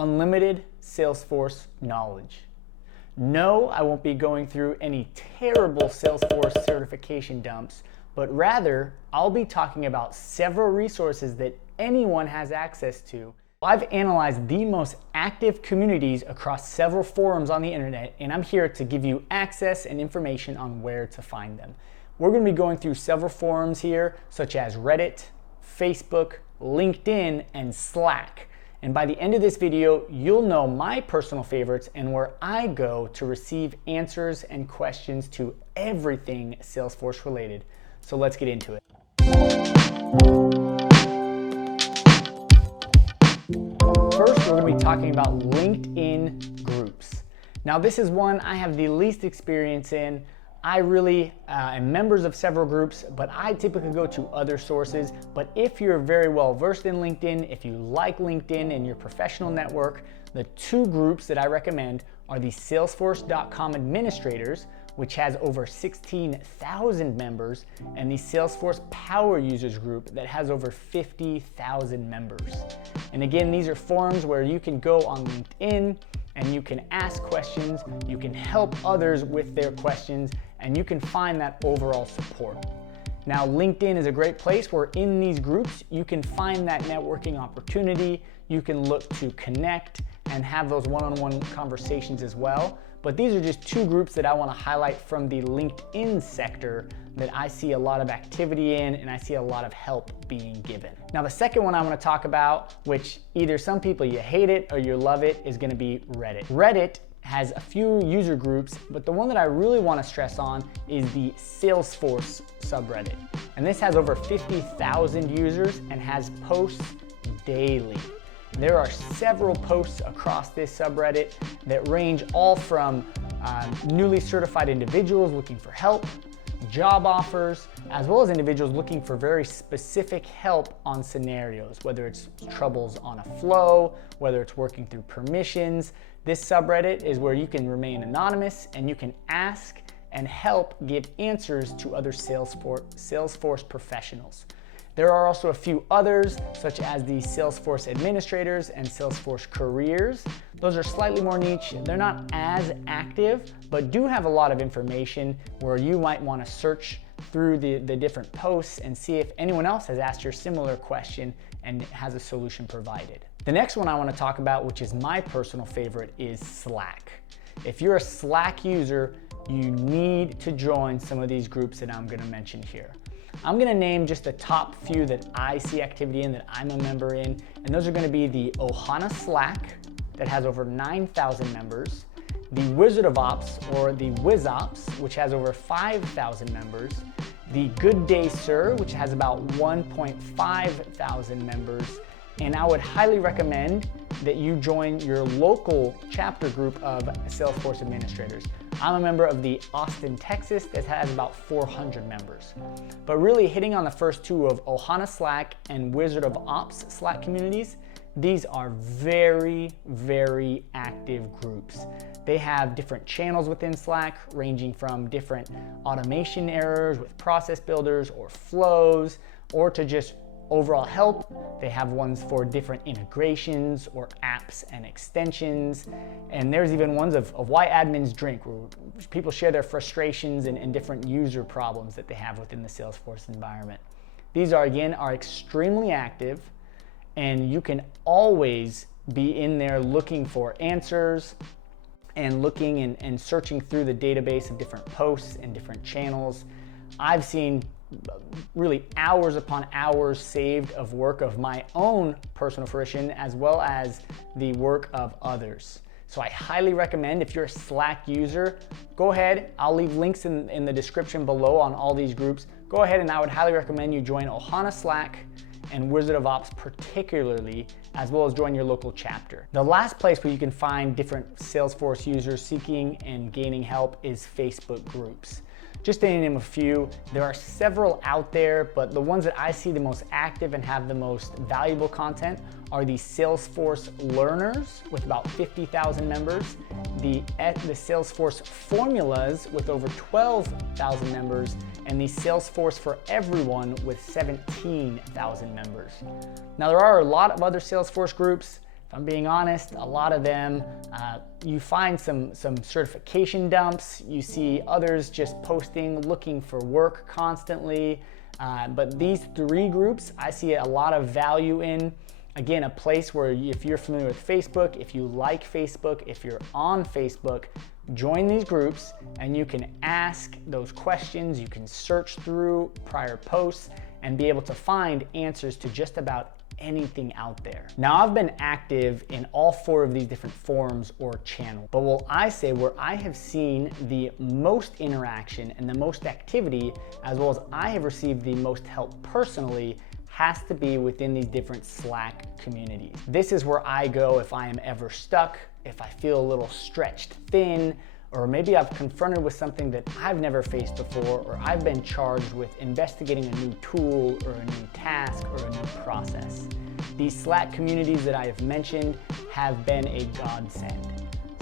unlimited Salesforce knowledge. No, I won't be going through any terrible Salesforce certification dumps, but rather I'll be talking about several resources that anyone has access to. I've analyzed the most active communities across several forums on the internet, and I'm here to give you access and information on where to find them. We're going to be going through several forums here, such as Reddit, Facebook, LinkedIn, and Slack. And by the end of this video, you'll know my personal favorites and where I go to receive answers and questions to everything Salesforce related. So let's get into it. First, we're going to be talking about LinkedIn groups. Now, this is one I have the least experience in. I really am members of several groups, but I typically go to other sources. But if you're very well versed in LinkedIn, if you like LinkedIn in your professional network, the two groups that I recommend are the Salesforce.com administrators, which has over 16,000 members, and the Salesforce Power Users group that has over 50,000 members. And again, these are forums where you can go on LinkedIn and you can ask questions, you can help others with their questions, and you can find that overall support. Now, LinkedIn is a great place where in these groups, you can find that networking opportunity, you can look to connect and have those one-on-one conversations as well. But these are just two groups that I want to highlight from the LinkedIn sector that I see a lot of activity in and I see a lot of help being given. Now, the second one I want to talk about, which either some people you hate it or you love it, is going to be Reddit. Reddit has a few user groups, but the one that I really want to stress on is the Salesforce subreddit. And this has over 50,000 users and has posts daily. There are several posts across this subreddit that range all from newly certified individuals looking for help, job offers, as well as individuals looking for very specific help on scenarios, whether it's troubles on a flow, whether it's working through permissions. This subreddit is where you can remain anonymous and you can ask and help give answers to other Salesforce professionals. There are also a few others, such as the Salesforce administrators and Salesforce careers. Those are slightly more niche. They're not as active, but do have a lot of information where you might want to search through the different posts and see if anyone else has asked your similar question and has a solution provided. The next one I want to talk about, which is my personal favorite, is Slack. If you're a Slack user, you need to join some of these groups that I'm going to mention here. I'm going to name just the top few that I see activity in, that I'm a member in, and those are going to be the Ohana Slack that has over 9,000 members, the Wizard of Ops, or the WizOps, which has over 5,000 members, the Good Day Sir, which has about 1.5 thousand members, and I would highly recommend that you join your local chapter group of Salesforce administrators. I'm a member of the Austin, Texas, that has about 400 members. But really hitting on the first two of Ohana Slack and Wizard of Ops Slack communities, these are very, very active groups. They have different channels within Slack, ranging from different automation errors with process builders or flows, or to just overall help. They have ones for different integrations or apps and extensions. And there's even ones of why admins drink, where people share their frustrations and different user problems that they have within the Salesforce environment. These are extremely active, and you can always be in there looking for answers and looking and searching through the database of different posts and different channels. I've seen really hours upon hours saved of work of my own personal fruition, as well as the work of others. So I highly recommend, if you're a Slack user, go ahead. I'll leave links in the description below on all these groups. Go ahead, and I would highly recommend you join Ohana Slack and Wizard of Ops particularly, as well as join your local chapter. The last place where you can find different Salesforce users seeking and gaining help is Facebook groups. Just to name a few, there are several out there, but the ones that I see the most active and have the most valuable content are the Salesforce Learners with about 50,000 members, the Salesforce Formulas with over 12,000 members, and the Salesforce for Everyone with 17,000 members. Now, there are a lot of other Salesforce groups. if I'm being honest, a lot of them, you find some certification dumps, you see others just posting, looking for work constantly. But these 3 groups, I see a lot of value in. Again, a place where if you're familiar with Facebook, if you like Facebook, if you're on Facebook, join these groups and you can ask those questions, you can search through prior posts and be able to find answers to just about anything out there. Now, I've been active in all 4 of these different forums or channels, but will I say where I have seen the most interaction and the most activity, as well as I have received the most help personally, has to be within these different Slack communities. This is where I go if I am ever stuck, if I feel a little stretched thin, or maybe I've confronted with something that I've never faced before, or I've been charged with investigating a new tool or a new task or a new process. These Slack communities that I have mentioned have been a godsend.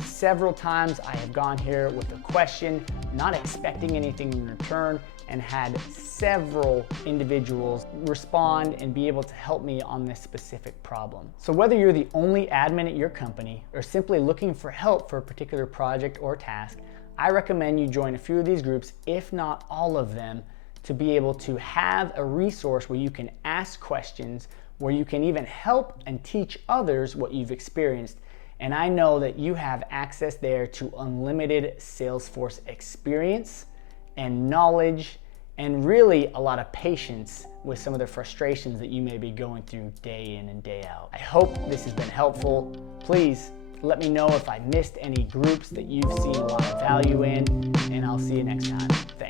Several times I have gone here with a question, not expecting anything in return, and had several individuals respond and be able to help me on this specific problem. So whether you're the only admin at your company or simply looking for help for a particular project or task, I recommend you join a few of these groups, if not all of them, to be able to have a resource where you can ask questions, where you can even help and teach others what you've experienced. And I know that you have access there to unlimited Salesforce experience and knowledge, and really a lot of patience with some of the frustrations that you may be going through day in and day out. I hope this has been helpful. Please let me know if I missed any groups that you've seen a lot of value in, and I'll see you next time. Thanks.